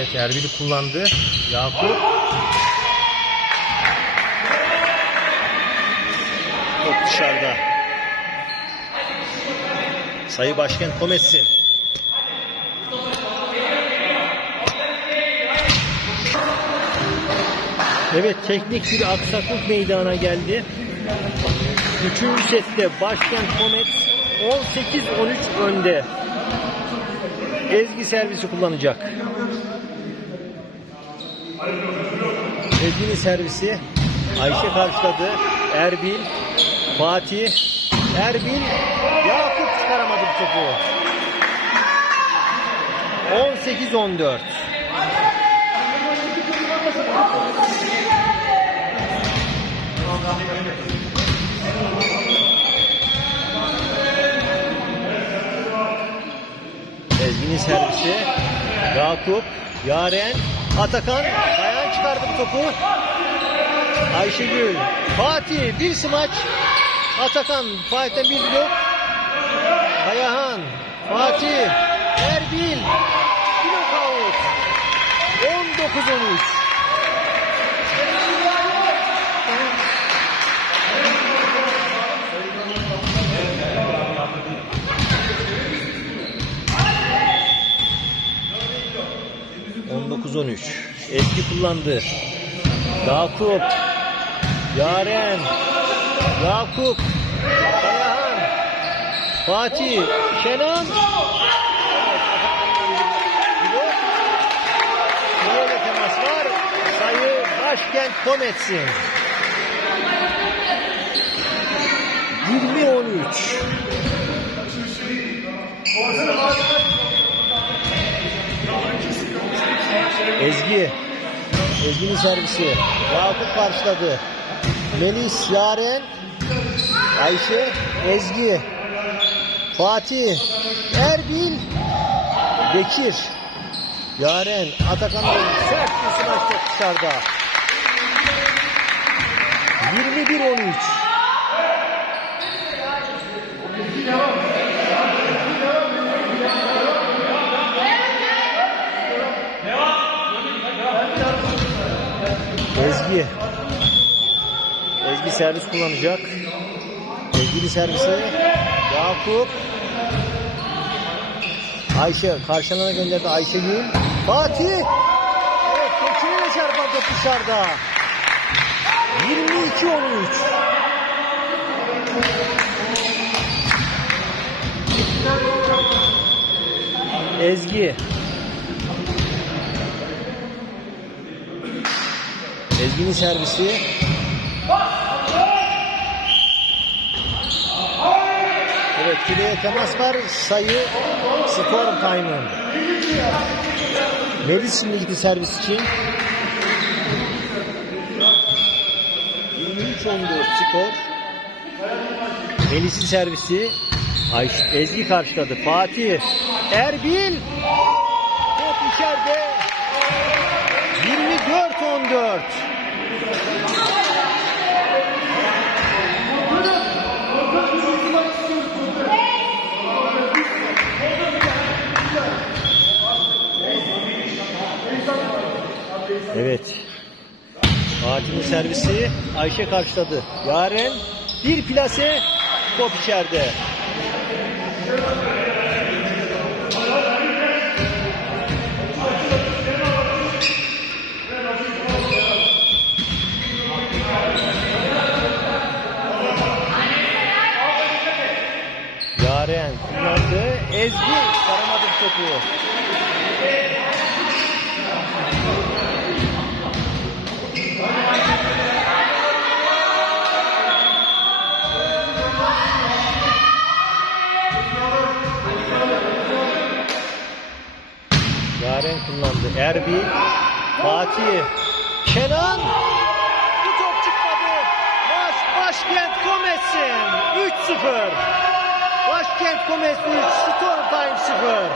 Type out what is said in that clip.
Evet Erbil'i kullandı. Yakup. Top dışarıda. Sayı başkent Komessin. Evet teknik bir aksaklık meydana geldi. Üçüncü sette başkent Komet 18-13 önde. Ezgi servisi kullanacak. Ezgi'nin servisi Ayşe karşıladı. Erbil, Fatih, Erbil, Yakup çıkaramadı bu topu. 18-14. Ezgi'nin servisi. Yakup, Yaren, Atakan. Ayağın çıkardı bu topu. Ayşegül, Fatih bir smaç. Atakan, Fatih'ten bir blok. Kayahan, Fatih, Erbil. Blok out. 19-13. ...19-13... ...Ezgi kullandı... ...Yakup... ...Yaren... ...Yakup... ...Kayahan... ...Fatih... ...Kenan... ...Böyle temas var... ...sayı başkent Kometsin... ...20-13... Ezgi. Ezgi'nin servisi. Yakup karşıladı. Melis, Yaren, Ayşe, Ezgi, Fatih, Erbil, Bekir, Yaren, Atakan Bey sert bir smaç dışarıda. 21-13. Ezgi. Ezgi servis kullanacak. Ezgi'nin servisi. Yakup. Ayşe karşılığına gönderdi Ayşegül. Fatih. Evet köşeye çarpan dışarıda. 22-13. Ezgi. Ezgi'nin servisi. Evet fileye temas var. Sayı Storm Time'ın. Melis şimdi gitti servis için. 23-14 skor. Melis'in servisi. Ayşe, Ezgi karşıladı. Fatih. Erbil. Top içeride. 24-14. Evet. Fatih'in servisi Ayşe karşıladı. Yaren bir plase top içeride. Yaren kullandı. Ezgi saramadı topu. Yaren kullandı. Erbil, Fatih, Kenan. Bu top çıkmadı. Maç başkent Komets'in 3-0. Başkent Komets 3, Storm Time 0.